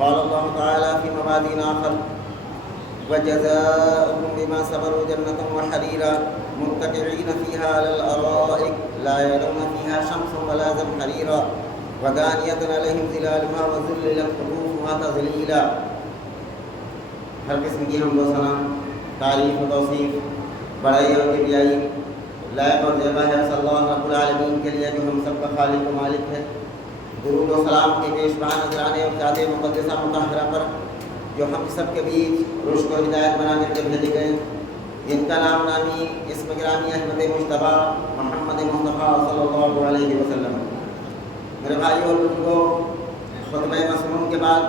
قال الله تعالى في مواد آخر وجزاؤهم بما صبروا جنة وحريرا متكئين فيها على الأرائك لا يرون فيها شمسا ولا زمهريرا ودانية عليهم ظلالها وذللت قطوفها تذليلا. ہر قسم کی حمد و ثنا، تعریف و توصیف بڑائی اور کبریائی لائق اور زیبا ہے صلی اللہ رب العالمین کے لیے جو ہم سب کا خالق و مالک ہے. درود و سلام کے پیشبان نذرانے اور ذات مقدسہ مطہرہ پر جو ہم سب کے بیچ رشد و ہدایت بنا کر کے بھیجے گئے، جن کا نام نامی اسم گرامی احمد مجتبیٰ محمد مصطفیٰ صلی اللہ علیہ وسلم. میرے بھائیوں اور بزرگوں، خطبہ مسنون کے بعد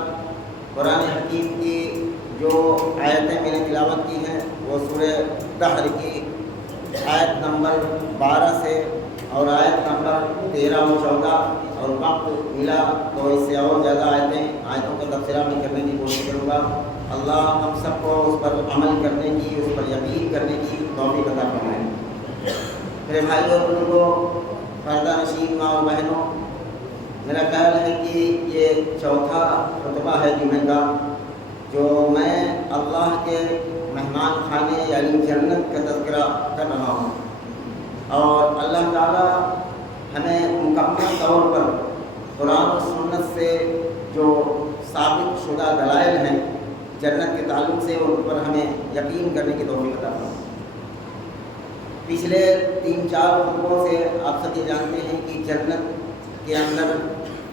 قرآن حکیم کی جو آیتیں میں نے تلاوت کی ہیں وہ سورہ دہر کی آیت نمبر 12 سے اور آیت نمبر 13 و 14 اور وقت ملا تو اس سے اور زیادہ آیتوں کا تبصرہ میں کرنے کی کوشش کروں گا. اللہ ہم سب کو اس پر عمل کرنے کی، اس پر یقین کرنے کی توفیق عطا فرمائے. میرے بھائیوں اور بزرگوں، پردہ نشین ماں اور بہنوں، میرا خیال ہے کہ یہ چوتھا خطبہ ہے جمعہ کا جو میں اللہ کے مہمان خانے یعنی جنت کا تذکرہ کر رہا ہوں. اور اللہ تعالیٰ ہمیں مکمل طور پر قرآن و سنت سے جو ثابت شدہ دلائل ہیں جنت کے تعلق سے ان پر ہمیں یقین کرنے کی توفیق عطا فرمائے. پچھلے 3-4 خطبوں سے آپ سب یہ جانتے ہیں کہ جنت کے اندر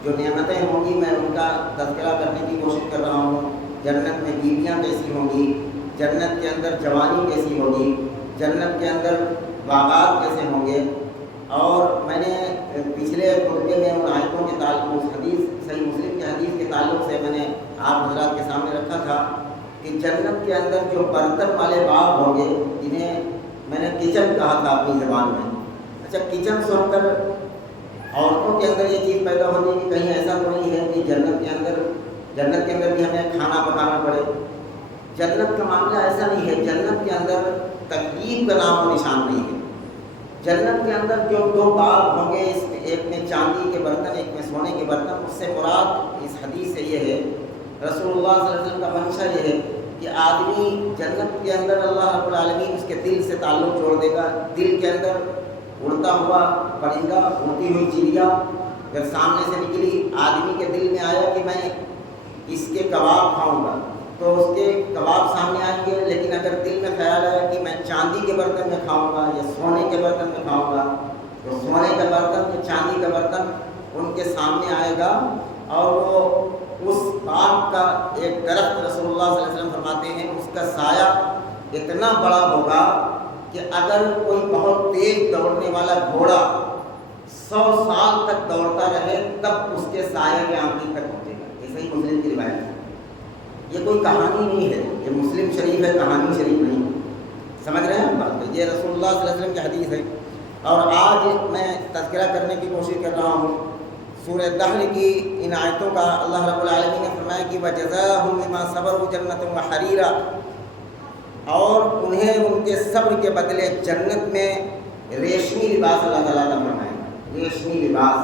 جو نعمتیں ہوں گی میں ان کا تذکرہ کرنے کی کوشش کر رہا ہوں. جنت میں بیویاں کیسی ہوں گی، جنت کے اندر جوانی کیسی ہوگی، جنت کے اندر باغات کیسے ہوں گے. اور میں نے پچھلے خطبے میں ان آیتوں کے تعلق اس حدیث صحیح مسلم کے حدیث کے تعلق سے میں نے آپ حضرات کے سامنے رکھا تھا کہ جنت کے اندر جو برتن والے باغ ہوں گے جنہیں میں نے کچن کہا تھا اپنی زبان میں. اچھا، کچن سن کر عورتوں کے اندر یہ چیز پیدا ہوتی ہے کہ کہیں ایسا تو نہیں ہے کہ جنت کے اندر بھی ہمیں کھانا پکانا پڑے. جنت کا معاملہ ایسا نہیں ہے. جنت کے اندر تکلیف کا نام و نشان نہیں ہے. جنت کے اندر جو 2 باغ ہوں گے، اس میں ایک میں چاندی کے برتن، ایک میں سونے کے برتن. اس سے مراد اس حدیث سے یہ ہے، رسول اللہ صلی اللہ علیہ وسلم کا منشا یہ ہے کہ آدمی جنت کے اندر اللہ رب العالمین اس کے دل سے تعلق جوڑ دے گا. دل کے اندر اڑتا ہوا پرندہ، اڑتی ہوئی چڑیا اگر سامنے سے نکلی، آدمی کے دل میں آیا کہ میں اس کے کباب کھاؤں گا تو اس کے کباب سامنے آئیں گے. لیکن اگر دل میں خیال آیا کہ میں چاندی کے برتن میں کھاؤں گا یا سونے کے برتن میں کھاؤں گا تو سونے کا برتن یا چاندی کا برتن ان کے سامنے آئے گا. اور وہ اس باغ کا ایک درخت رسول اللہ صلی اللہ علیہ وسلم فرماتے ہیں اس کا سایہ اتنا بڑا ہوگا کہ اگر کوئی بہت تیز دوڑنے والا گھوڑا 100 سال تک دوڑتا رہے تب اس کے سائے کے آنکھ تک پہنچے گا. یہ صحیح مسلم کی روایت ہے. یہ کوئی کہانی نہیں ہے، یہ مسلم شریف ہے، کہانی شریف نہیں. سمجھ رہے ہیں بات کو؟ یہ رسول اللہ صلی اللہ علیہ وسلم کی حدیث ہے. اور آج میں تذکرہ کرنے کی کوشش کر رہا ہوں سورہ دہر کی ان آیتوں کا. اللہ رب العالمین نے فرمایا کہ وَجَزَاهُمْ بِمَا صَبَرُوا جَنَّةٌ وَحَرِيرًا، اور انہیں ان کے صبر کے بدلے جنت میں ریشمی لباس اللہ تعالیٰ کا فرمایا. ریشمی لباس،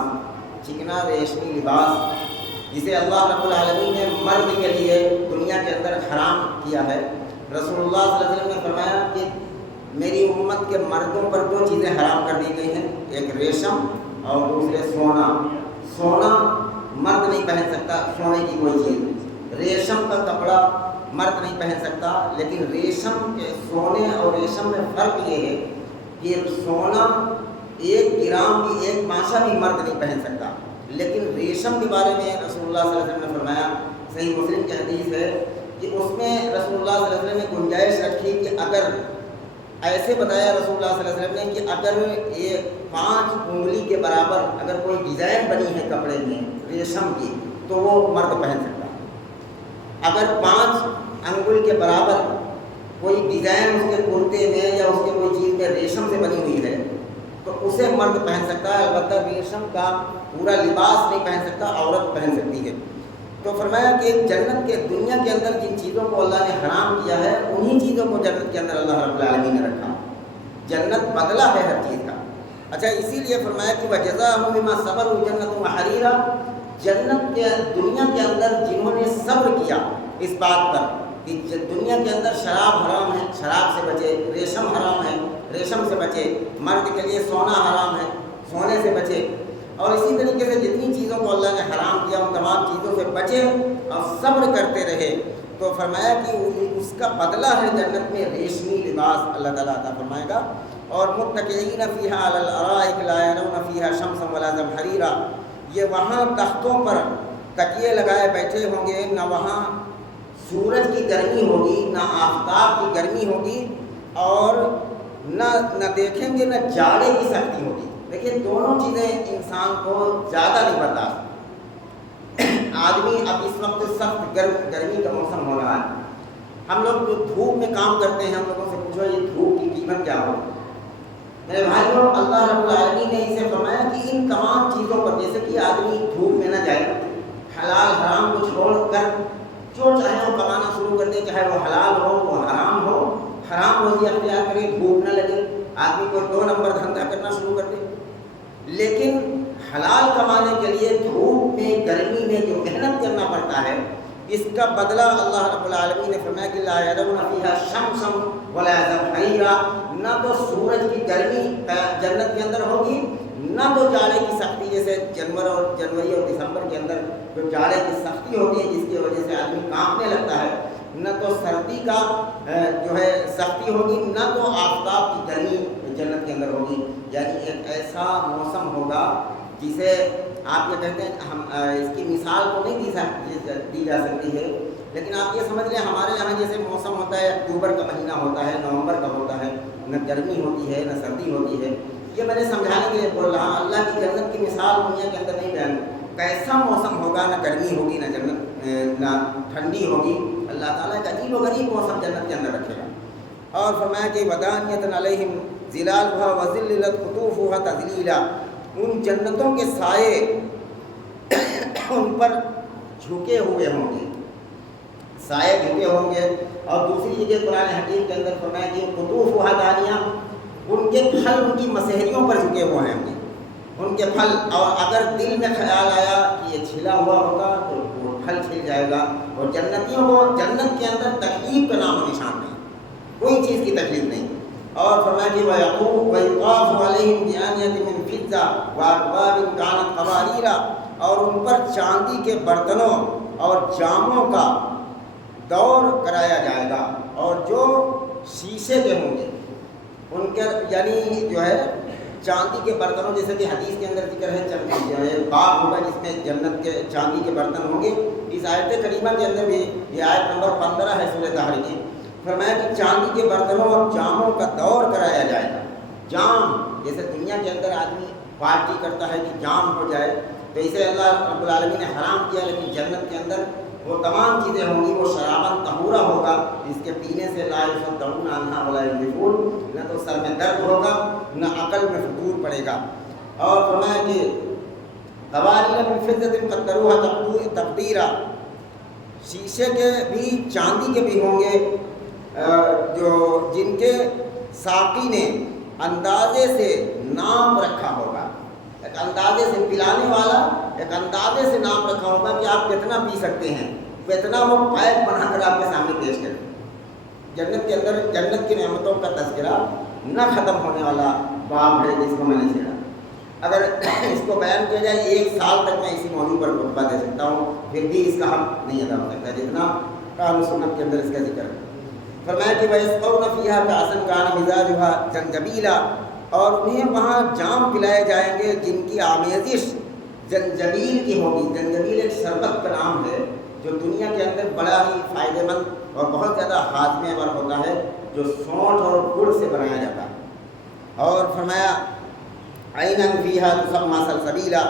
چکنا ریشمی لباس جسے اللہ رب العالمین نے مرد کے لیے دنیا کے اندر حرام کیا ہے. رسول اللہ صلی اللہ علیہ وسلم نے فرمایا کہ میری امت کے مردوں پر 2 چیزیں حرام کر دی گئی ہیں، ایک ریشم اور دوسرے سونا. سونا مرد نہیں پہن سکتا، سونے کی کوئی چیز. ریشم کا کپڑا مرد نہیں پہن سکتا، لیکن ریشم کے سونے اور ریشم میں فرق یہ ہے کہ سونا 1 گرام بھی 1 ماشا بھی مرد نہیں پہن سکتا. لیکن ریشم کے بارے میں رسول اللہ صلی اللہ علیہ وسلم نے فرمایا، صحیح مسلم کی حدیث ہے کہ اس میں رسول اللہ صلی اللہ علیہ وسلم نے گنجائش رکھی کہ اگر ایسے بتایا رسول اللہ صلی اللہ علیہ وسلم نے کہ اگر یہ 5 انگلی کے برابر اگر کوئی ڈیزائن بنی ہے کپڑے میں ریشم کی تو وہ مرد پہن سکتا. اگر 5 انگل کے برابر کوئی ڈیزائن اس کے کرتے میں یا اس کے کوئی چیز میں ریشم سے بنی ہوئی ہے تو اسے مرد پہن سکتا ہے. البتہ ریشم کا پورا لباس نہیں پہن سکتا، عورت پہن سکتی ہے. تو فرمایا کہ جنت کے دنیا کے اندر جن چیزوں کو اللہ نے حرام کیا ہے انہی چیزوں کو جنت کے اندر اللہ رب العالمین نے رکھا. جنت بدلہ ہے ہر چیز کا. اچھا، اسی لیے فرمایا کہ وَجَزَاهُمْ بِمَا صَبَرُوا جَنَّةٌ وَحَرِيرًا، جنت کے دنیا کے اندر جنہوں نے صبر اس بات پر کہ دنیا کے اندر شراب حرام ہے، شراب سے بچے، ریشم حرام ہے، ریشم سے بچے، مرد کے لیے سونا حرام ہے، سونے سے بچے، اور اسی طریقے سے جتنی چیزوں کو اللہ نے حرام کیا ان تمام چیزوں سے بچے اور صبر کرتے رہے۔ تو فرمایا کہ اس کا بدلہ ہے جنت میں ریشمی لباس اللہ تعالیٰ عطا فرمائے گا۔ اور متکئین فیہا علی الارائک لا یرون فیہا شمسا ولا زمہریرا، یہ وہاں تختوں پر تکیے لگائے بیٹھے ہوں گے، نہ وہاں سورج کی گرمی ہوگی، نہ آفتاب کی گرمی ہوگی، اور نہ دیکھیں گے نہ جاڑے کی سختی ہوگی۔ دیکھیں دونوں چیزیں انسان کو زیادہ نہیں برداشت۔ آدمی اب اس وقت سخت گرمی کا موسم ہو رہا ہے، ہم لوگ جو دھوپ میں کام کرتے ہیں ہم لوگوں سے پوچھو یہ دھوپ کی قیمت کیا ہو؟ میرے بھائیوں، اللہ رب العالمین نے اسے فرمایا کہ ان تمام چیزوں پر، جیسے کہ آدمی دھوپ میں نہ جائے، حلال حرام کو چھوڑ کر جو چاہے وہ کمانا شروع کر دے، چاہے وہ حلال ہو وہ حرام ہو، حرام روزی اختیار کرے، دھوپ نہ لگے، آدمی کو 2 نمبر دھندا کرنا شروع کر دے۔ لیکن حلال کمانے کے لیے دھوپ میں گرمی میں جو محنت کرنا پڑتا ہے، اس کا بدلہ اللہ رب العالمین نے فرمایا کہ لا یرون فیہا شمسا ولا زمہریرا، نہ تو سورج کی گرمی جنت کے اندر ہوگی، نہ تو جاڑے کی سختی، جیسے جنوری اور دسمبر کے اندر جو جاڑے کی سختی ہوتی ہے جس کی وجہ سے آدمی کانپنے لگتا ہے، نہ تو سردی کا جو ہے سختی ہوگی، نہ تو آفتاب کی گرمی جنت کے اندر ہوگی۔ یعنی ایک ایسا موسم ہوگا جسے آپ یہ کہتے ہیں، ہم اس کی مثال تو نہیں دی جا سکتی ہے، لیکن آپ یہ سمجھ لیں ہمارے یہاں جیسے موسم ہوتا ہے، اکتوبر کا مہینہ ہوتا ہے، نومبر کا ہوتا ہے، نہ گرمی ہوتی ہے نہ سردی ہوتی ہے، یہ میں نے سمجھانے کے لیے بول رہا ہوں۔ اللہ کی جنت کی مثال دنیا کے اندر نہیں بیان، کیسا موسم ہوگا، نہ گرمی ہوگی نہ جنت نہ ٹھنڈی ہوگی، اللہ تعالیٰ ایک عجیب و غریب موسم جنت کے اندر رکھے گا۔ اور فرمایا کہ ودانیۃ علیہم ظلالھا وذللت قطوفھا تذلیلا، ان جنتوں کے سائے ان پر جھکے ہوئے ہوں گے، سائے جھکے ہوں گے۔ اور دوسری جگہ قرآن حکیم کے اندر فرمایا کہ قطوفھا دانیہ، ان کے پھل ان کی مسحریوں پر جھکے ہوئے ہیں ان کے پھل، اور اگر دل میں خیال آیا کہ یہ چھلا ہوا ہوگا تو وہ پھل چھل جائے گا۔ اور جنتیوں کو جنت کے اندر تکلیف کا نام و نشان نہیں، کوئی چیز کی تکلیف نہیں۔ اور فرمایا کہ وَيُطَافُ عَلَيْهِمْ بِآنِيَةٍ مِّن فِضَّةٍ وَأَكْوَابٍ كَانَتْ قَوَارِيرَ، اور ان پر چاندی کے برتنوں اور جاموں کا دور کرایا جائے گا، اور جو شیشے کے ہوں گے ان کے، یعنی جو ہے چاندی کے برتنوں، جیسے کہ حدیث کے اندر ذکر ہے باغ ہوگا جس میں جنت کے چاندی کے برتن ہوں گے۔ اس آیت کریمہ کے اندر بھی یہ آیت نمبر 15 ہے سورہ طہر کی، فرمایا کہ چاندی کے برتنوں اور جاموں کا دور کرایا جائے گا۔ جام، جیسے دنیا کے اندر آدمی پارٹی کرتا ہے کہ جام ہو جائے، تو اسے اللہ رب العالمین نے حرام کیا، لیکن جنت کے اندر وہ تمام چیزیں ہوں گی، وہ شراباً طہورا ہوگا، جس کے پینے سے لا یصدعون عنہا ولا ينزفون، نہ تو سر میں درد ہوگا نہ عقل میں فطور پڑے گا۔ اور فرمایا کہ قواریر من فضة قدروها تقدیرا، شیشے کے بھی چاندی کے بھی ہوں گے، جو جن کے ساقی نے اندازے سے نام رکھا ہوگا، ایک اندازے سے پلانے والا ایک اندازے سے نام رکھا ہوگا کہ آپ کتنا پی سکتے ہیں، اتنا وہ پیک بنا کر آپ کے سامنے پیش کریں۔ جنت کے اندر جنت کی نعمتوں کا تذکرہ نہ ختم ہونے والا باب ہے جس کو میں نے چھیڑا۔ اگر اس کو بیان کیا جائے 1 سال تک میں اسی موضوع پر خطبہ دے سکتا ہوں، پھر بھی اس کا حق نہیں ادا ہو سکتا جتنا قرآن و سنت کے اندر اس کا ذکر ہے۔ فرمایا کہ وَيَسْقَوْنَ فِيهَا كَأْسًا كَانَ مِزَاجُهَا زَنْجَبِيلًا، اور انہیں وہاں جام پلائے جائیں گے جن کی آمیزش زنجبیل کی ہوگی۔ زنجبیل ایک شربت کا نام ہے جو دنیا کے اندر بڑا ہی فائدہ مند اور بہت زیادہ ہاضمے والا ہوتا ہے، جو سونٹ اور گڑ سے بنایا جاتا ہے۔ اور فرمایا عَيْنًا فِيهَا تُسَمَّىٰ سَلْسَبِيلًا،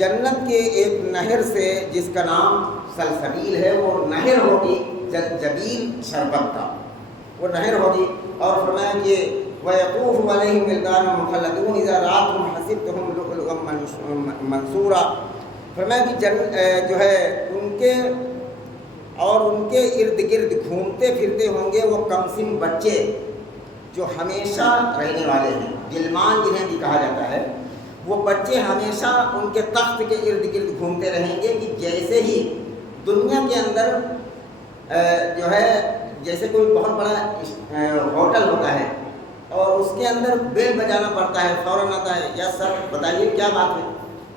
جنت کے ایک نہر سے جس کا نام سلسبیل ہے، وہ نہر ہوگی زنجبیل شربت کا، وہ نہر ہوگی۔ اور فرمایا کہ وَيَطُوفُ عَلَيْهِمْ وِلْدَانٌ مُّخَلَّدُونَ إِذَا رَأَتْهُمْ حَسِبْتَهُمْ لُؤْلُؤًا مَّنثُورًا، فرمایا کہ جو ہے ان کے ارد گرد گھومتے پھرتے ہوں گے وہ کمسن بچے جو ہمیشہ رہنے والے ہیں، غلمان جنہیں بھی کہا جاتا ہے، وہ بچے ہمیشہ ان کے تخت کے ارد گرد گھومتے رہیں گے کہ جیسے ہی دنیا کے اندر جو ہے جیسے کوئی بہت بڑا ہوٹل ہوتا ہے اور اس کے اندر بیل بجانا پڑتا ہے، فوراً آتا ہے یا سر بتائیے کیا بات ہے،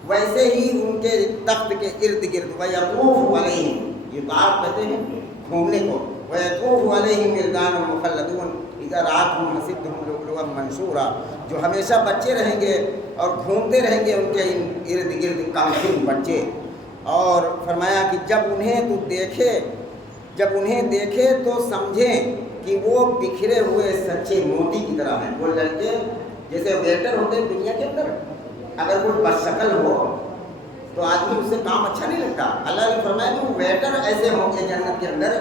ویسے ہی ان کے تخت کے ارد گرد وَيَطُوفُ عَلَيْهِمْ، یہ بات کہتے ہیں گھومنے کو، وَيَطُوفُ عَلَيْهِمْ وِلْدَانٌ مُخَلَّدُونَ اِذَا رَأَتْهُمْ حَسِبْتُهُمْ لُؤْلُؤًا مَّنثُورًا، جو ہمیشہ بچے رہیں گے اور گھومتے رہیں گے ان کے ارد گرد کامسن بچے، اور فرمایا کہ جب انہیں دیکھے تو سمجھیں کہ وہ بکھرے ہوئے سچے موتی کی طرح ہیں۔ وہ لڑکے جیسے ویٹر ہوتے ہیں دنیا کے اندر، اگر کوئی بدشکل ہو تو آدمی اس سے کام اچھا نہیں لگتا، اللہ نے فرمایا کہ وہ ویٹر ایسے ہوں گے جنت کے اندر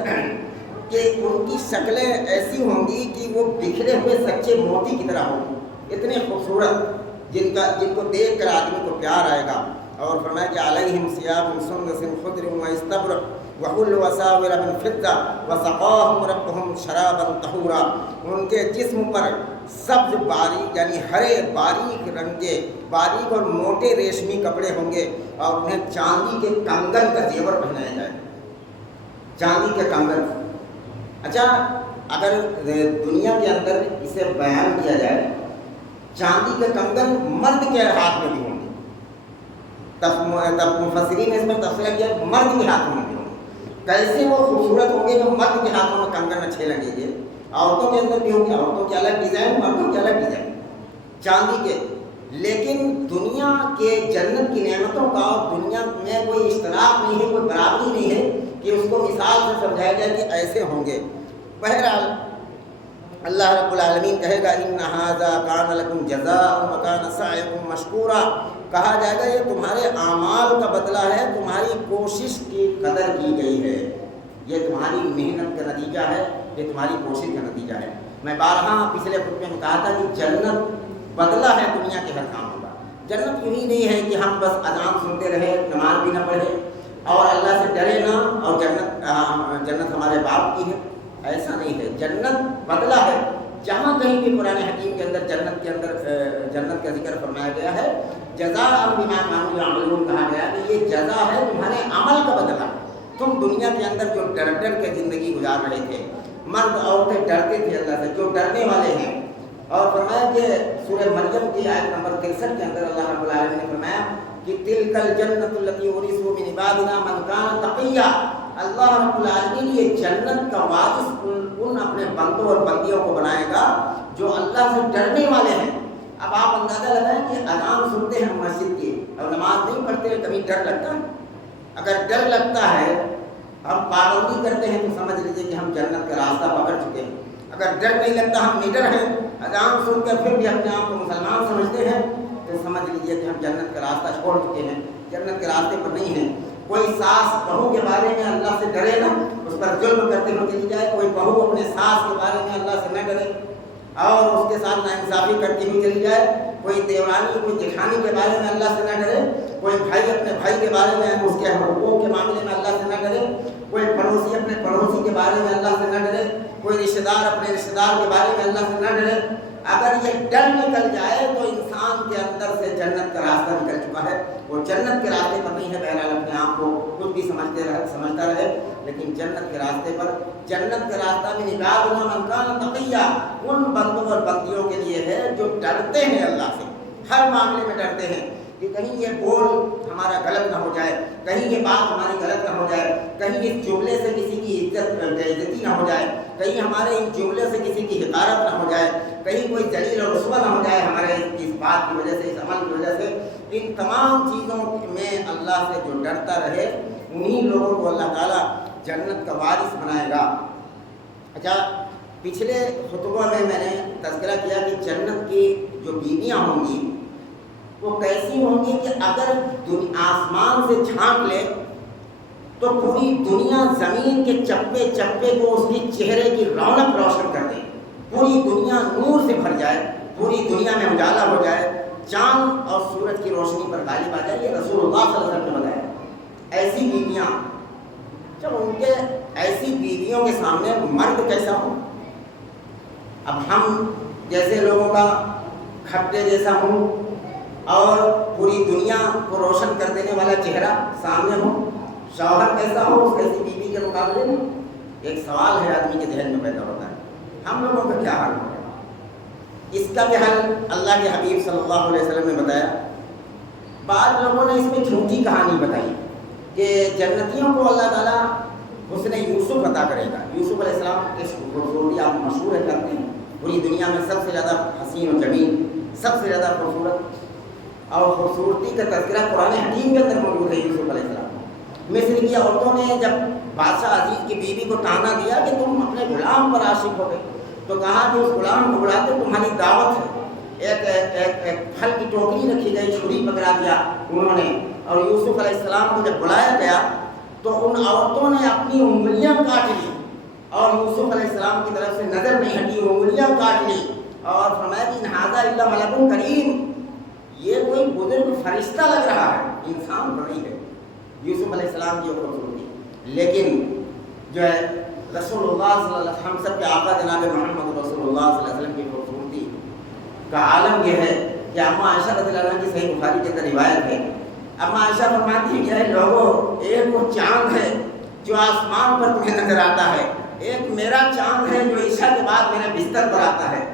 کہ ان کی شکلیں ایسی ہوں گی کہ وہ بکھرے ہوئے سچے موتی کی طرح ہوں گی، اتنے خوبصورت جن کو دیکھ کر آدمی کو پیار آئے گا۔ اور فرمایا کہ علیہم ثیاب سندس خضر واستبرق وحلوا اساور من فضہ وسقاہم ربہم شرابا طہورا، ان کے جسم پر سبز باریک یعنی ہرے باریک رنگ کے باریک اور موٹے ریشمی کپڑے ہوں گے، اور انہیں چاندی کے کنگن کا زیور پہنایا جائے، چاندی کے کنگن۔ اچھا اگر دنیا کے اندر اسے بیان کیا جائے، چاندی کے کنگن مرد کے ہاتھ میں بھی ہوں گے، تب مفسرین نے اس پر تفسیر کیا مرد کے ہاتھوں میں بھی ہوں گے، کیسے وہ خوبصورت ہوں گے جو مرد کے ہاتھوں میں کنگن اچھے لگیں گے، عورتوں کے اندر بھی ہوں گے، عورتوں کے الگ ڈیزائن، مردوں کے الگ ڈیزائن چاندی کے۔ لیکن دنیا کے جنت کی نعمتوں کا دنیا میں کوئی اشتراک نہیں ہے، کوئی برابری نہیں ہے کہ اس کو مثال سے سمجھایا جائے کہ ایسے ہوں گے۔ بہرحال اللہ رب العالمین کہے گا ان ھذا کان لکم جزاء وکان سعیکم مشکورا، کہا جائے گا یہ تمہارے اعمال کا بدلہ ہے، تمہاری کوشش کی قدر کی گئی ہے، یہ تمہاری محنت کا نتیجہ ہے، یہ تمہاری کوشش کا نتیجہ ہے۔ میں بارہا پچھلے خطبے میں کہا تھا کہ جنت بدلہ ہے دنیا کے ہر کاموں کا۔ جنت یوں ہی نہیں ہے کہ ہم بس اذان سنتے رہے، نماز بھی نہ پڑھے اور اللہ سے ڈرے نہ، اور جنت ہمارے باپ کی ہے، ایسا نہیں ہے۔ جنت بدلہ ہے، جہاں کہیں بھی قرآن حکیم کے اندر جنت کا ذکر فرمایا گیا ہے، جزاء بما كانوا يعملون کہا گیا کہ یہ جزا ہے تمہارے عمل کا بدلہ۔ تم دنیا کے اندر جو ڈر کے زندگی گزار رہے تھے، مرد عورتیں ڈرتے تھے اللہ سے، جو ڈرنے والے ہیں۔ اور فرمایا کہ سورہ مریم کی آیت نمبر 63 کے اندر اللہ رب العالمین نے فرمایا کہ تلک الجنت التي اورث من عبادنا من كان تقیا، اللہ رب العالمین یہ جنت کا وارث ان اپنے بندوں اور بندیوں کو بنائے گا جو اللہ سے ڈرنے والے ہیں۔ اب آپ اندازہ لگائیں کہ اذان سنتے ہیں مسجد کی اور نماز نہیں پڑھتے، کبھی ڈر لگتا ہے؟ اگر ڈر لگتا ہے، ہم پابندی کرتے ہیں تو سمجھ لیجیے کہ ہم جنت کا راستہ پکڑ چکے ہیں۔ اگر ڈر نہیں لگتا، ہم نڈر ہیں، اذان سن کر پھر بھی اپنے آپ کو مسلمان سمجھتے ہیں، تو سمجھ لیجیے کہ ہم جنت کا راستہ چھوڑ چکے ہیں، جنت کے راستے پر نہیں ہیں۔ کوئی ساس بہو کے بارے میں اللہ سے ڈرے نہ، اس پر ظلم کرتے ہوئے چلی جائے، کوئی بہو اپنے ساس کے بارے میں اللہ سے نہ ڈرے اور اس کے ساتھ ناانصافی کرتی ہوئی چلی جائے، کوئی دیورانی کوئی جیٹھانی کے بارے میں اللہ سے نہ ڈرے، کوئی بھائی اپنے بھائی کے بارے میں اس کے حقوق کے معاملے میں اللہ سے نہ ڈرے، کوئی پڑوسی اپنے پڑوسی کے بارے میں اللہ سے نہ ڈرے، کوئی رشتہ دار اپنے رشتہ دار کے بارے میں اللہ سے نہ ڈرے۔ اگر یہ ڈر نکل جائے تو انسان کے اندر سے جنت کا راستہ نکل چکا ہے، وہ جنت کے راستے پر نہیں ہے۔ بہرحال اپنے آپ کو کچھ بھی سمجھتا رہے، لیکن جنت کے راستے پر، جنت کا راستہ میں نکال من کان تقیا، ان بندوں اور بندیوں کے لیے ہے جو ڈرتے ہیں اللہ سے، ہر معاملے میں ڈرتے ہیں کہ کہیں یہ بول ہمارا غلط نہ ہو جائے، کہیں یہ بات ہماری غلط نہ ہو جائے، کہیں اس جملے سے کسی کی بے عزتی نہ ہو جائے، کہیں ہمارے ان جملے سے کسی کی حقارت نہ ہو جائے، کہیں کوئی ذلیل اور رسوا نہ ہو جائے ہمارے اس بات کی وجہ سے، اس عمل کی وجہ سے۔ ان تمام چیزوں میں اللہ سے جو ڈرتا رہے، انہی لوگوں کو اللہ تعالیٰ جنت کا وارث بنائے گا۔ اچھا پچھلے خطبہ میں نے تذکرہ کیا کہ جنت کی جو بیویاں ہوں گی وہ کیسی ہوں گی کہ اگر آسمان سے جھانک لے تو پوری دنیا زمین کے چپے چپے کو اس کی چہرے کی رونق روشن کر دے، پوری دنیا نور سے بھر جائے، پوری دنیا میں اجالا ہو جائے، چاند اور سورج کی روشنی پر غالب آ جائے۔ یہ رسول اللہ صلی اللہ علیہ وسلم نے بتایا۔ ایسی بیویاں، جب ان کے ایسی بیویوں کے سامنے مرد کیسا ہو؟ اب ہم جیسے لوگوں کا کھٹے جیسا ہوں اور پوری دنیا کو روشن کر دینے والا چہرہ سامنے ہو، شوہر کیسا ہو اس ایسی بیوی کے مقابلے میں؟ ایک سوال ہے آدمی کے ذہن میں پیدا ہوتا ہے، ہم لوگوں کا کیا حال ہوگا؟ اس کا بھی حل اللہ کے حبیب صلی اللہ علیہ وسلم نے بتایا۔ بعض لوگوں نے اس میں جھوٹی کہانی بتائی کہ جنتیوں کو اللہ تعالیٰ حسن یوسف عطا کرے گا۔ یوسف علیہ السلام کی خوبصورتی آپ مشہور ہے کرتے ہیں، پوری دنیا میں سب سے زیادہ حسین و جمیل، سب سے زیادہ خوبصورت اور خوبصورتی کا تذکرہ قرآن حکیم کے اندر موجود ہے یوسف علیہ السلام۔ مصر کی عورتوں نے جب بادشاہ عزیز کی بیوی کو تانا دیا کہ تم اپنے غلام پر عاشق ہو گئے، تو کہا کہ اس غلام کو بلاتے تمہاری دعوت ہے۔ ایک پھل کی ٹوکری رکھی گئی، چھری پکڑا دیا انہوں نے، اور یوسف علیہ السلام کو جب بلایا گیا تو ان عورتوں نے اپنی انگلیاں کاٹ لی، اور یوسف علیہ السلام کی طرف سے نظر نہیں ہٹی، انگلیاں کاٹ لی، اور فرمایا کہ ان ھذا الا ملک کریم، یہ کوئی بزرگ فرشتہ لگ رہا ہے، انسان تو نہیں ہے۔ یوسف علیہ السلام کی خوبصورتی، لیکن جو ہے رسول اللہ صلی اللہ علیہ وسلم، ہم سب کے آقا جناب محمد رسول اللہ صلی اللہ علیہ وسلم کی خوبصورتی کا عالم یہ ہے کہ اما عائشہ رضی اللہ عنہ کی صحیح بخاری کے اندر روایت ہے، اما عائشہ فرماتی ہیں کہ اے لوگوں، ایک وہ چاند ہے جو آسمان پر تمہیں نظر آتا ہے، ایک میرا چاند ہے جو عشاء کے بعد میرے بستر پر آتا ہے۔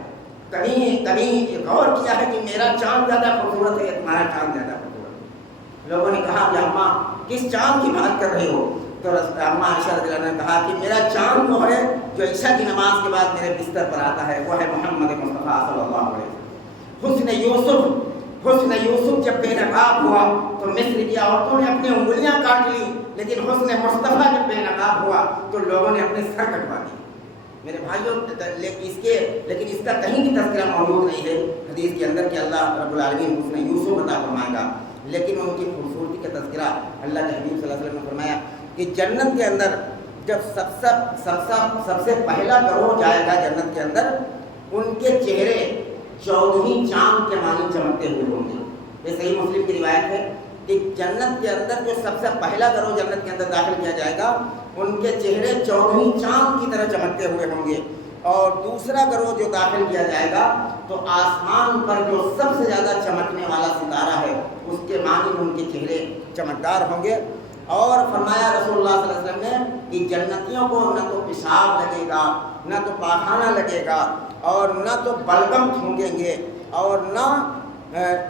کبھی غور کیا ہے کہ میرا چاند زیادہ خوبصورت ہے یا تمہارا چاند زیادہ خوبصورت ہے؟ لوگوں نے کہا کہ اماں کس چاند کی بات کر رہے ہو؟ تو اماں عائشہ رضی اللہ عنہ نے کہا کہ میرا چاند وہ ہے جو عشاء کی نماز کے بعد میرے بستر پر آتا ہے، وہ ہے محمد مصطفیٰ صلی اللہ علیہ وسلم۔ حسن یوسف جب بے نقاب ہوا تو مصر کی عورتوں نے اپنی انگلیاں کاٹ لی، لیکن حسن مصطفیٰ جب بے نقاب ہوا تو لوگوں نے اپنے سر کٹوا دیے۔ میرے بھائیوں، لیکن اس کا کہیں بھی تذکرہ موجود نہیں ہے حدیث کے اندر کہ اللہ رب العالمین حسن یوسف عطا فرمائے گا، لیکن ان کی خوبصورتی کا تذکرہ اللہ کے حبیب صلی اللہ علیہ وسلم نے فرمایا کہ جنت کے اندر جب سب سے پہلا گروہ جائے گا جنت کے اندر، ان کے چہرے 14ویں چاند کے مانند چمکتے ہوئے ہوں گے۔ یہ صحیح مسلم کی روایت ہے کہ جنت کے اندر جو سب سے پہلا گروہ جنت کے اندر داخل کیا جائے گا، ان کے چہرے 14ویں چاند کی طرح چمکتے ہوئے ہوں گے، اور دوسرا گروہ جو داخل کیا جائے گا تو آسمان پر جو سب سے زیادہ چمکنے والا ستارہ ہے اس کے مانند ان کے چہرے چمکدار ہوں گے۔ اور فرمایا رسول اللہ صلی اللہ علیہ وسلم نے کہ جنتیوں کو نہ تو پیشاب لگے گا، نہ تو پاخانہ لگے گا، اور نہ تو بلغم تھونکیں گے، اور نہ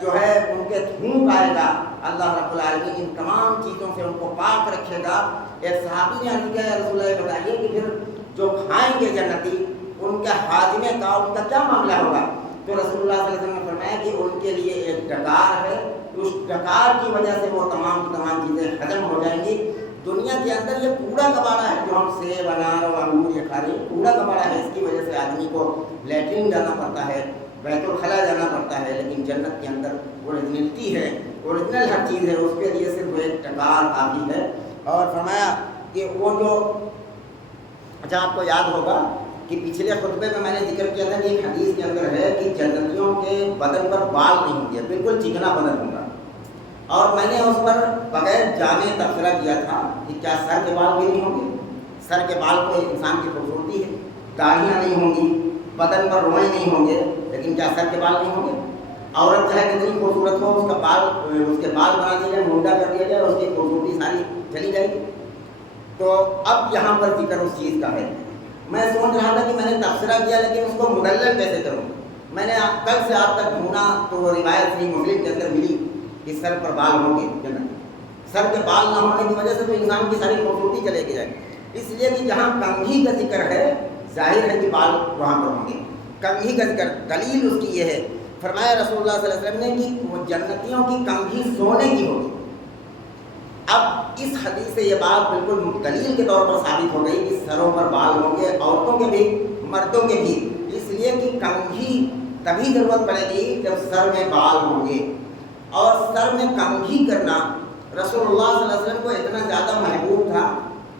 جو ہے ان کے تھونک آئے گا۔ اللہ رب العالمین ان تمام چیزوں سے ان کو پاک رکھے گا۔ ایک صحابی نے عرض کیا، یا رسول اللہ بتائیے کہ پھر جو کھائیں گے جنتی ان کے ہاضمے کا، ان کا کیا معاملہ ہوگا؟ تو رسول اللہ صلی اللہ علیہ وسلم نے فرمایا کہ ان کے لیے ایک ڈکار ہے، اس ڈکار کی وجہ سے وہ تمام چیزیں ہضم ہو جائیں گی۔ دنیا کے اندر یہ کوڑا کباڑا ہے جو ہم سیب، انار اور انگور یہ کھا رہے ہیں، کوڑا کباڑا ہے، اس کی وجہ سے آدمی کو لیٹرین جانا پڑتا ہے، بیت الخلاء جانا پڑتا ہے، لیکن جنت کے اندر اوریجنلٹی ہے، اوریجنل ہر چیز ہے، اس کے لیے صرف ایک ڈکار کافی ہے۔ اور فرمایا کہ وہ جو اچھا آپ کو یاد ہوگا کہ پچھلے خطبے میں نے ذکر کیا تھا کہ ایک حدیث کے اندر ہے کہ جنتیوں کے بدن پر بال نہیں ہوں گے، بالکل چکنا بدن ہوگا، اور میں نے اس پر بغیر جانے تبصرہ کیا تھا کہ کیا سر کے بال بھی نہیں ہوں گے؟ سر کے بال کو انسان کی خوبصورتی ہے، داڑھیاں نہیں ہوں گی، بدن پر روئیں نہیں ہوں گے، لیکن کیا سر کے بال نہیں ہوں گے؟ عورت چاہے کتنی خوبصورت ہو، اس کے بال بنا دیے جائے، مونڈا کر دیا جائے، اور اس کی خوبصورتی ساری چلی جائے گی۔ تو اب یہاں پر ذکر اس چیز کا ہے۔ میں سوچ رہا تھا کہ میں نے تبصرہ کیا لیکن اس کو مدلل کیسے کروں۔ میں نے کل سے آپ تک ڈھونڈا تو روایت صحیح مسلم کے اندر ملی کہ سر پر بال ہوں گے جنت۔ سر کے بال نہ ہونے کی وجہ سے تو انسان کی ساری خوبصورتی چلے گی جائے، اس لیے کہ جہاں کنگھی کا ذکر ہے ظاہر ہے کہ بال وہاں پر ہوں گے۔ کنگھی کا ذکر دلیل اس کی یہ ہے، فرمایا رسول اللہ صلی اللہ علیہ وسلم نے کہ وہ جنتیوں کی کنگھی سونے کی ہوگی۔ اب اس حدیث سے یہ بات بالکل دلیل کے طور پر ثابت ہو گئی کہ سروں پر بال ہوں گے، عورتوں کے بھی مردوں کے بھی، اس لیے کہ کنگھی تبھی ضرورت پڑے گی جب سر میں بال ہوں گے۔ اور سر میں کنگھی کرنا رسول اللہ صلی اللہ علیہ وسلم کو اتنا زیادہ محبوب تھا،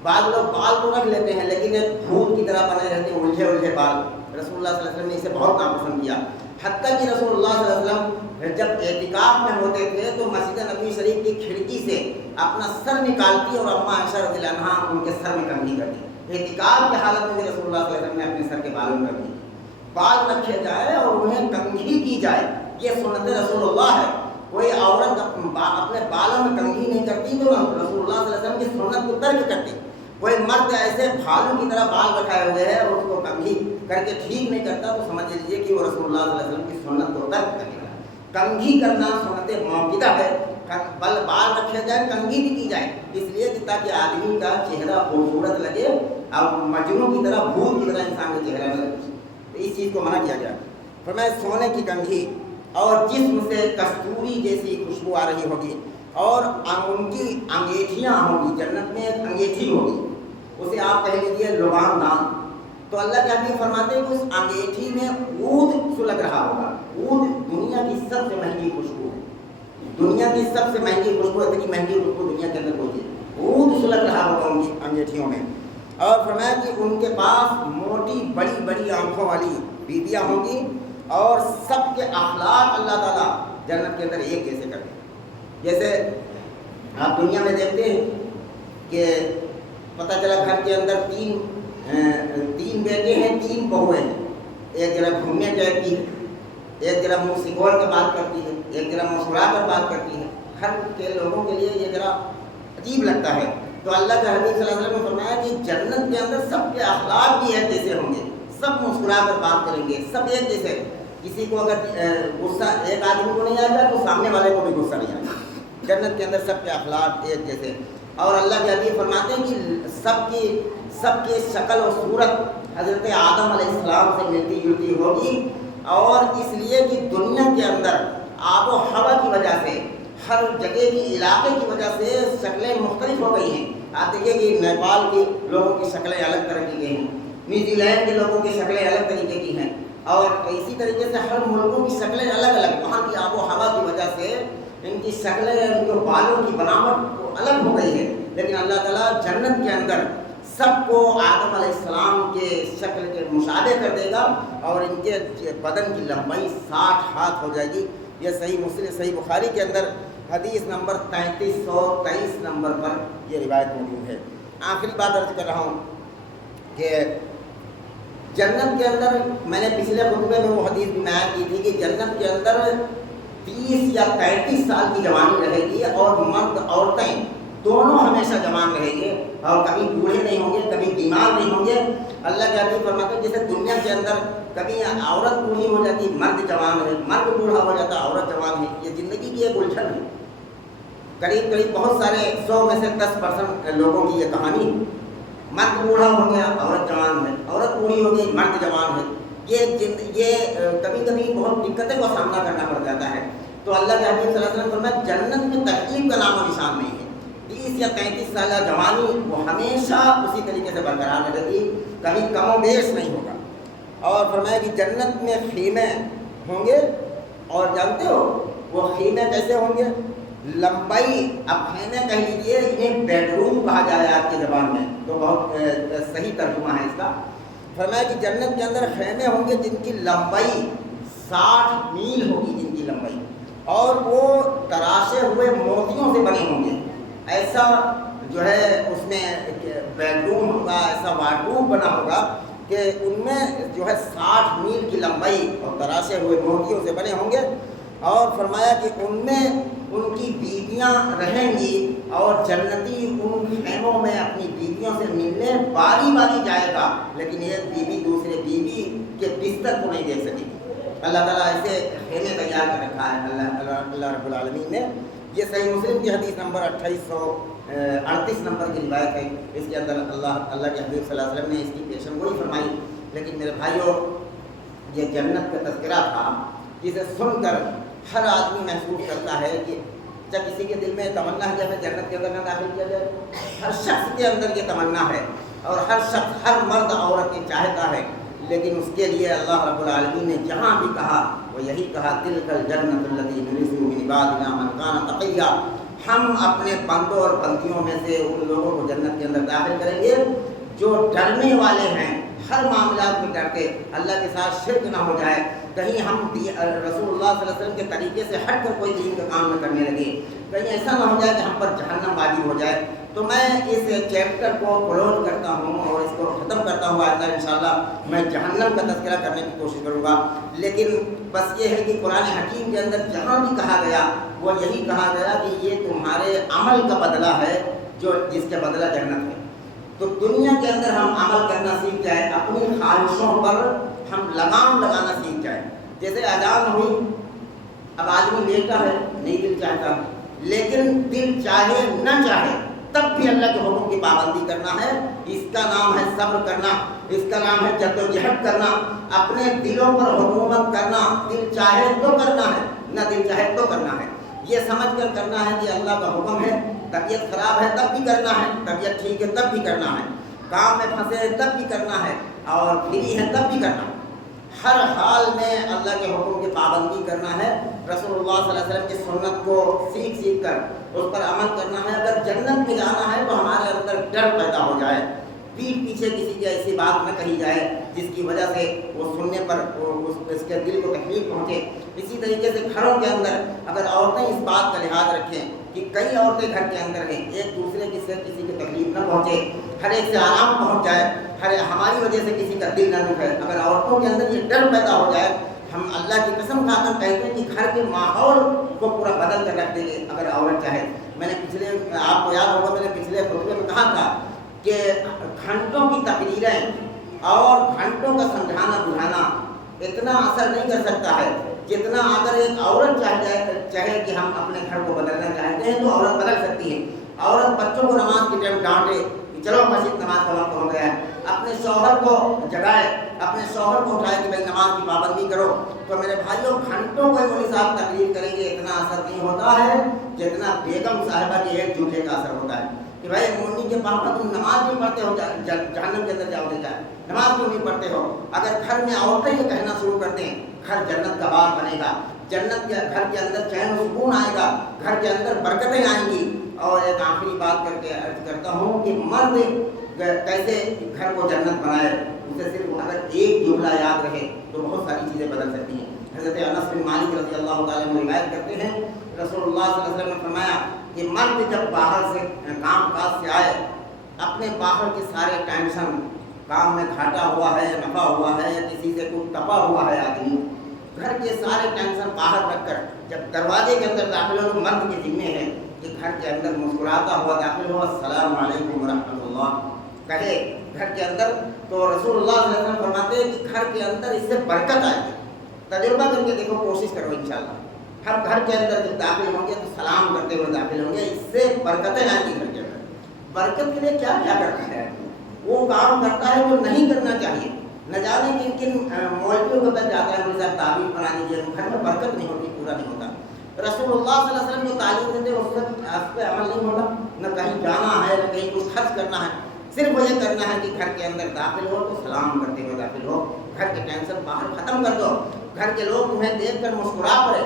بعض لوگ بال تو رکھ لیتے ہیں لیکن ایک بھوت کی طرح بنے رہتے ہیں، الجھے بال، رسول اللہ صلی اللہ علیہ وسلم نے اسے بہت ناپسند کیا۔ حتیٰ کہ رسول اللہ صلی اللہ علیہ وسلم جب اعتکاف میں ہوتے تھے تو مسجد نبوی شریف کی کھڑکی سے اپنا سر نکالتی اور اما عائشہ رضی اللہ عنہا ان کے سر میں کنگھی کرتی۔ اعتکاف کی حالت میں بھی رسول اللہ صلی اللہ علیہ وسلم نے اپنے سر کے بالوں میں کنگھی، بال رکھے جائے اور انہیں کنگھی کی جائے، یہ سنت رسول اللہ ہے۔ کوئی عورت اپنے بالوں میں کنگھی نہیں کرتی تو رسول اللہ صلی اللہ علیہ وسلم کی سنت کو ترک کرتی. کوئی مرد ایسے بھالوں کی طرح بال رکھائے ہوئے ہے اور اس کو کنگھی کر کے ٹھیک نہیں کرتا تو سمجھ لیجیے کہ وہ رسول اللہ صلی اللہ علیہ وسلم کی سنت کو ترک کرے گا. کنگھی کرنا سنت موقدہ ہے. بال رکھے جائے, کنگھی بھی کی جائے, اس لیے کہ تاکہ آدمی کا چہرہ خوبصورت لگے اور مجنوں کی طرح بھوت کی طرح انسان کا چہرہ نہ لگے. اس چیز کو منع کیا گیا. فرمایا سونے کی کنگھی اور جسم سے کستوری جیسی خوشبو آ رہی ہوگی اور ان کی انگیٹھیاں ہوں گی. جنت میں ایک انگیٹھی ہوگی, اسے آپ کہہ لیجیے لبان دان. تو اللہ کے حبیب فرماتے ہیں کہ اس انگیٹھی میں عود سلگ رہا ہوگا. عود دنیا کی سب سے مہنگی خوشبو ہے. دنیا کی سب سے مہنگی خوشبو, اتنی مہنگی خوشبو دنیا کے اندر ہوتی ہے. عود سلگ رہا ہوگا ان کی انگیٹھیوں میں. اور فرمایا کہ ان کے پاس موٹی بڑی بڑی آنکھوں والی بیویاں ہوں گی اور سب کے اخلاق اللہ تعالیٰ جنت کے اندر ایک جیسے کرتے ہیں. جیسے آپ دنیا میں دیکھتے ہیں کہ پتہ چلا گھر کے اندر تین بیٹے ہیں, 3 بہویں ہیں. ایک ذرا گھومنے جاتی ہے, ایک ذرا منہ سکوڑ کے بات کرتی ہے, ایک ذرا مسکرا کر بات کرتی ہے. گھر کے لوگوں کے لیے یہ ذرا عجیب لگتا ہے. تو اللہ کے حبیب صلی اللہ علیہ وسلم نے فرمایا کہ جنت کے اندر سب کے اخلاق بھی ایک جیسے ہوں گے, سب مسکرا کر بات کریں گے, سب ایک جیسے. کسی کو اگر غصہ ایک آدمی کو نہیں آئے گا تو سامنے والے کو بھی غصہ نہیں آئے گا. جنت کے اندر سب کے اخلاق ایک جیسے. اور اللہ کے حبیب فرماتے ہیں کہ سب کی شکل و صورت حضرت آدم علیہ السلام سے ملتی جلتی ہوگی. اور اس لیے کہ دنیا کے اندر آب و ہوا کی وجہ سے, ہر جگہ کی علاقے کی وجہ سے شکلیں مختلف ہو گئی ہیں. آپ دیکھیے کہ نیپال کے لوگوں کی شکلیں الگ طرح کی گئی ہیں, نیوزی لینڈ کے لوگوں کی شکلیں الگ طریقے کی ہیں, اور اسی طریقے سے ہر ملکوں کی شکلیں الگ الگ. وہاں کی آب و ہوا کی وجہ سے ان کی شکلیں, ان کے بالوں کی بناوٹ الگ ہو گئی ہے. لیکن اللہ تعالیٰ جنت کے اندر سب کو آدم علیہ السلام کے شکل کے مشابہ کر دے گا اور ان کے بدن کی لمبائی 60 ہاتھ ہو جائے گی. یہ صحیح بخاری کے اندر حدیث نمبر 3323 نمبر پر یہ روایت موجود ہے. آخری بات عرض کر رہا ہوں کہ جنت کے اندر, میں نے پچھلے خطبے میں وہ حدیث بھی بیان کی تھی کہ جنت کے اندر 30 یا 35 سال کی جوانی رہے گی اور مرد عورتیں دونوں ہمیشہ جوان رہیں گے اور کبھی بوڑھے نہیں ہوں گے, کبھی بیمار نہیں ہوں گے. اللہ کے حبیب فرماتے ہیں جیسے دنیا کے اندر کبھی عورت بوڑھی ہو جاتی, مرد جوان ہے, مرد بوڑھا ہو جاتا, عورت جوان ہے. یہ زندگی کی ایک الجھن ہے. قریب بہت سارے 100 میں سے 10% لوگوں کی یہ کہانی. مرد بوڑھا ہو گیا, عورت جوان ہے, عورت بوڑھی ہو گئی, مرد جوان ہے. یہ کبھی کبھی بہت دقتیں کا سامنا کرنا پڑ جاتا ہے. تو اللہ کے حبیب صلی اللہ علیہ وسلم فرمایا جنت میں تکلیف کا نام و نشان نہیں ہے. 30 یا 35 سالہ جوانی وہ ہمیشہ اسی طریقے سے برقرار رہے گی, کبھی کم و بیش نہیں ہوگا. اور فرمایا کہ جنت میں خیمے ہوں گے, اور جانتے ہو وہ خیمے کیسے ہوں گے؟ لمبائی, اب خیمے کہہ لیجیے, انہیں بیڈ روم کہا جائے آپ کی زبان میں تو بہت صحیح ترجمہ ہے اس کا. فرمایا کہ جنت کے اندر خیمے ہوں گے جن کی لمبائی 60 میل ہوگی, جن کی لمبائی, اور وہ تراشے ہوئے موتیوں سے بنے ہوں گے. ایسا جو ہے اس میں بیڈ روم ہوگا, ایسا وارڈروب بنا ہوگا کہ ان میں جو ہے 60 میل کی لمبائی اور تراشے ہوئے موتیوں سے بنے ہوں گے. اور فرمایا کہ ان میں ان کی بیویاں رہیں گی اور جنتی ان خیموں میں اپنی بیویوں سے ملنے باری باری جائے گا, لیکن ایک بیوی دوسرے بیوی کے بستر کو نہیں دیکھ سکے گی. اللہ تعالیٰ ایسے خیمے تیار کر رکھا ہے اللہ رب العالمین نے. یہ صحیح مسلم کی حدیث نمبر 2838 نمبر کی روایت ہے. اس کے اندر اللہ کے حبیب صلی اللہ علیہ وسلم نے اس کی پیشن گوئی فرمائی. لیکن میرے بھائیوں, یہ جنت کا تذکرہ تھا جسے سن کر ہر آدمی محسوس کرتا ہے کہ جب کسی کے دل میں تمنا ہے کہ ہمیں جنت کے اندر نہ داخل کیا جائے. ہر شخص کے اندر یہ تمنا ہے اور ہر شخص, ہر مرد عورت یہ چاہتا ہے. لیکن اس کے لیے اللہ رب العالمین نے جہاں بھی کہا وہ یہی کہا تلک الجنۃ التی نورث من عبادنا من کان تقیا. ہم اپنے بندوں اور بندیوں میں سے ان لوگوں کو جنت کے اندر داخل کریں گے جو ڈرنے والے ہیں, ہر معاملات میں ڈرتے, اللہ کے ساتھ شرک نہ ہو جائے, کہیں ہم رسول اللہ صلی اللہ علیہ وسلم کے طریقے سے ہٹ کر کوئی دین کا کام نہ کرنے لگے, کہیں ایسا نہ ہو جائے کہ ہم پر جہنم واجب ہو جائے. تو میں اس چیپٹر کو کلوز کرتا ہوں اور اس کو ختم کرتا ہوں. آئندہ انشاءاللہ میں جہنم کا تذکرہ کرنے کی کوشش کروں گا. لیکن بس یہ ہے کہ قرآن حکیم کے اندر جہاں بھی کہا گیا وہ یہی کہا گیا کہ یہ تمہارے عمل کا بدلہ ہے جو جس کے بدلہ جنت ہے. تو دنیا کے اندر ہم عمل کرنا سیکھ جائیں, اپنی خواہشوں پر ہم لگام لگانا سیکھ جائیں. جیسے اذان ہوئی, اب آدمی لیٹا ہے, نہیں دل چاہتا, لیکن دل چاہے نہ چاہے تب بھی اللہ کے حکم کی پابندی کرنا ہے. اس کا نام ہے صبر کرنا, اس کا نام ہے جدوجہد کرنا, اپنے دلوں پر حکومت کرنا. دل چاہے تو کرنا ہے, نہ دل چاہے تو کرنا ہے. یہ سمجھ کر کرنا ہے کہ اللہ کا حکم ہے. طبیعت خراب ہے تب بھی کرنا ہے, طبیعت ٹھیک ہے تب بھی کرنا ہے, کام میں پھنسے ہیں تب بھی کرنا ہے, اور فری ہے تب بھی کرنا ہے. ہر حال میں اللہ کے حکم کی پابندی کرنا ہے. رسول اللہ صلی اللہ علیہ وسلم کی سنت کو سیکھ کر اس پر عمل کرنا ہے. اگر جنت میں جانا ہے تو ہمارے اندر ڈر پیدا ہو جائے, پیٹھ پیچھے کسی کی ایسی بات نہ کہی جائے جس کی وجہ سے وہ سننے پر اس کے دل کو تکلیف پہنچے. اسی طریقے سے گھروں کے اندر اگر عورتیں اس بات کا لحاظ رکھیں کہ کئی عورتیں گھر کے اندر ہیں, ایک دوسرے کی سے کسی کی تکلیف نہ پہنچے, ہر ایک سے آرام پہنچ جائے, ہماری وجہ سے کسی کا دل نہ دکھے. اگر عورتوں کے اندر یہ ڈر پیدا ہو جائے, ہم اللہ کی قسم کھا کر کہتے ہیں کہ گھر کے ماحول کو پورا بدل کر رکھ دیں گے اگر عورت چاہے. میں نے آپ کو یاد ہوگا, میں نے پچھلے خطبے میں کہا تھا کہ گھنٹوں کی تقریریں اور گھنٹوں کا سمجھانا بجھانا اتنا اثر نہیں کر سکتا ہے جتنا اگر ایک عورت چاہے کہ ہم اپنے گھر کو بدلنا چاہتے ہیں تو عورت بدل سکتی ہے. عورت بچوں کو نماز کے ٹائم ڈانٹے کہ چلو مسجد نماز کا وقت ہو گیا ہے, اپنے شوہر کو جگائے, اپنے شوہر کو اٹھائے کہ بھائی نماز کی پابندی کرو. تو میرے بھائیوں, گھنٹوں کو مولوی صاحب تقریر کریں گے اتنا اثر نہیں ہوتا ہے جتنا بیگم صاحبہ کے ایک جملے کا اثر ہوتا ہے کہ بھائی مونی کے پاپا تم نماز نہیں پڑھتے ہو, جہنم کے اندر جاؤ گے, جائے نماز کیوں نہیں پڑھتے ہو. اگر گھر میں عورتیں یہ کہنا شروع کرتے ہیں گھر جنت کا باغ بنے گا, جنت کے گھر کے اندر چین و سکون آئے گا, گھر کے اندر برکتیں آئیں گی. اور ایک آخری بات کر کے عرض کرتا ہوں کہ مرد کیسے گھر کو جنت بنائے, اسے صرف اگر ایک جملہ یاد رہے تو بہت ساری چیزیں بدل سکتی ہیں. حضرت انس بن مالک رضی اللہ تعالیٰ عنہ روایت کرتے ہیں, رسول اللہ صلی اللہ علیہ وسلم نے فرمایا کہ مرد جب باہر سے کام کاج سے آئے, اپنے باہر کے سارے ٹینشن, کام میں گھاٹا ہوا ہے, نفع ہوا ہے, یا کسی سے کوئی تپا ہوا ہے آدمی, گھر کے سارے ٹینشن باہر رکھ کر جب دروازے کے اندر داخل ہو تو مرد کے ذمے ہے کہ گھر کے اندر مسکراتا ہوا داخل ہو, السلام علیکم ورحمۃ اللہ کہے گھر کے اندر. تو رسول اللہ صلی اللہ علیہ وسلم فرماتے ہیں کہ گھر کے اندر اس سے برکت آئے گی. تجربہ کر کے دیکھو, کوشش کرو انشاءاللہ. ہم گھر کے اندر جب داخل ہوں گے تو سلام کرتے ہوئے داخل ہوں گے, اس سے برکتیں آئیں گی گھر کے اندر. برکت کے لیے کیا کرتا ہے, وہ کام کرتا ہے جو نہیں کرنا چاہیے. نہ جانے کن مولویوں کے پاس جاتا ہے, میرے ساتھ تعبیر بنا دیجیے, گھر میں برکت نہیں ہوتی, پورا نہیں ہوتا. رسول اللہ صلی اللہ علیہ وسلم جو تعلیم دیتے ہیں اس پہ عمل نہیں ہوتا. نہ کہیں جانا ہے, نہ کہیں کچھ خرچ کرنا ہے, صرف یہ کرنا ہے کہ گھر کے اندر داخل ہو تو سلام کرتے ہوئے داخل ہو. گھر کے ٹینشن باہر ختم کر دو, گھر کے لوگ تمہیں دیکھ کر مسکرا پڑے.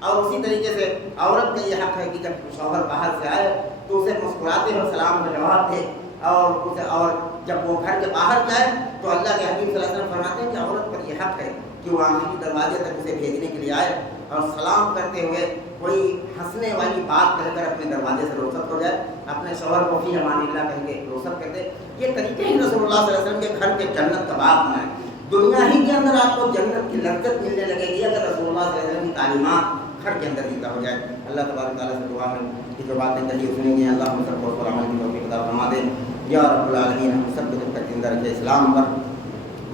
اور اسی طریقے سے عورت کا یہ حق ہے کہ جب شوہر باہر سے آئے تو اسے مسکراتے ہوئے سلام کا جواب دے, اور جب وہ گھر کے باہر جائے تو اللہ کے حبیب صلی اللہ علیہ وسلم فرماتے ہیں کہ عورت پر یہ حق ہے کہ وہ آخری دروازے تک اسے بھیجنے کے لیے آئے اور سلام کرتے ہوئے کوئی ہنسنے والی بات کہہ کر اپنے دروازے سے رخصت ہو جائے, اپنے شوہر کو فی امان اللہ کہہ کے رخصت کر دے. یہ طریقے ہی رسول اللہ صلی اللہ علیہ وسلم کے گھر کے جنت کا باغ بنائے. دنیا ہی کے اندر آپ کو جنت کی لذت ملنے لگے گی اگر رسول اللہ صلی اللہ علیہ وسلم کی تعلیمات گھر کے اندر زندہ ہو جائے. اللہ تبارک تعالیٰ سے دعا ہے کہ جو باتیں کہی سنیں گی اللہ ہم سب کو پر عمل کی توفیق عطا فرما دے. یا رب العالمین, ہم سب کو جب تک زندہ رکھے اسلام پر,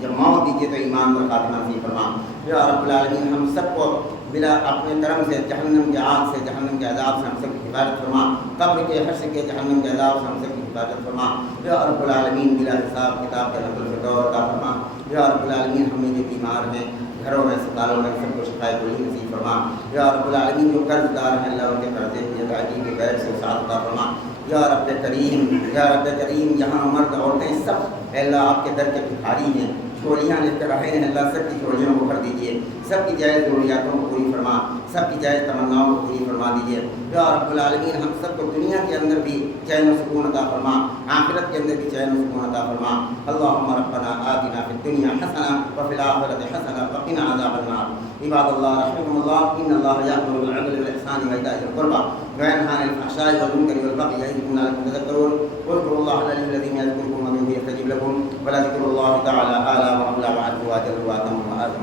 جب موت دیجیے تو ایمان پر خاتمہ نصیب فرما. یا رب العالمین, ہم سب کو بلا اپنے کرم سے جہنم کے آگ سے, جہنم کے عذاب سے ہم سب کی حفاظت فرما. قبر کے حشر کے جہنم کے عذاب سے ہم سب کی حفاظت فرما. یا رب العالمین, بلا حساب کتاب کے رب الفطور عطا فرما. یا رب العالمین, ہمیں جو بیمار ہیں گھروں میں, اسپتالوں میں, سب کو شفائے بولی نصیب فرما. یا رب العالمین, جو قرض دار ہیں اللہ ان کے قرضے کی ادائیگی کے غیر سے ساتھ عطا فرما. یا رب کریم, یا رب کریم, جہاں مرد عورتیں سب اللہ آپ کے در کے بھکاری ہیں, جھولیاں لے کر رہے ہیں, اللہ سب کی جھولیوں کو بھر دیجیے, سب کی جائز ضروریاتوں کو پوری فرما, سب کی جائز تمناؤں کو پوری فرما دیجیے. یا رب العالمین, ہم سب کو دنیا کے اندر بھی چین و سکون عطا فرما, آخرت کے اندر بھی چین و سکون عطا فرما. اللہم ربنا آتنا فی الدنیا حسنہ وفی الآخرۃ حسنہ وقنا عذاب النار. عباد اللہ رحمکم اللہ, ان اللہ یأمر بالعدل والإحسان الإحسان وإيتاء ذي القربى وينهى عن الفحشاء والمنكر والبغي يعظكم لعلكم تذكرون واذكروا الله العلي الذين يذكركم ومن يستجب لكم ولذكر الله تعالى أعلى وأولى وأعز وأجل وأتم وأعظم